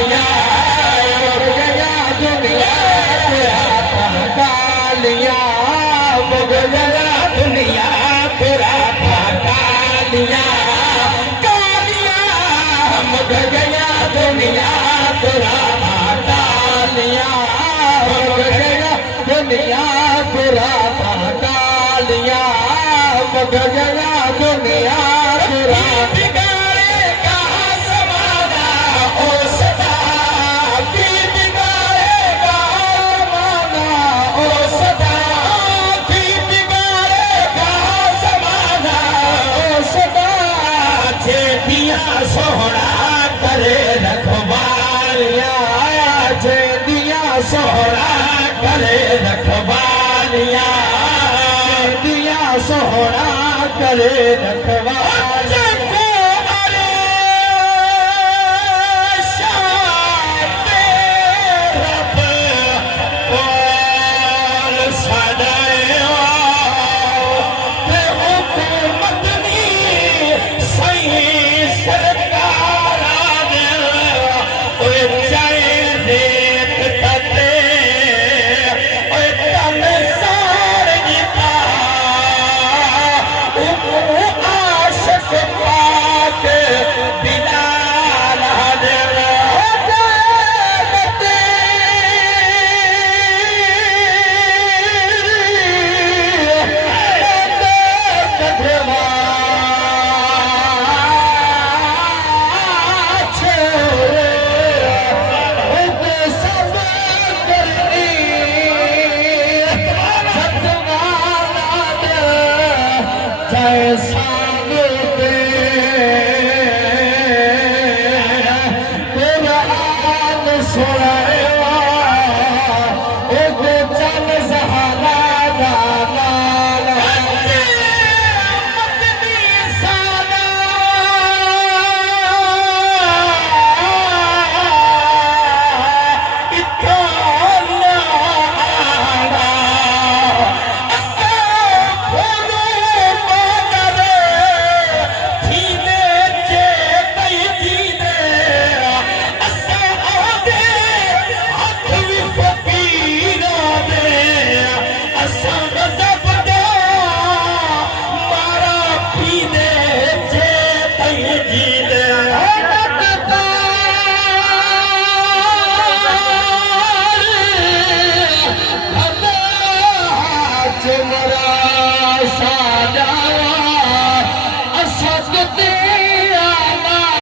लिया गया दुनिया तेरा भागा लिया गया दुनिया तेरा भागा लिया कालिया मुझ गया दुनिया तेरा भागा लिया गया दुनिया तेरा भागा लिया गया दुनिया तेरा बिगाड़ेगा समाना ओ सदा की बिगाड़ेगा समाना ओ सदा की बिगाड़ेगा समाना ओ सदा जेदिया सोहरा करे रखवालिया जेदिया सोहरा करे रखवालिया दिया सोहरा करे रखवालिया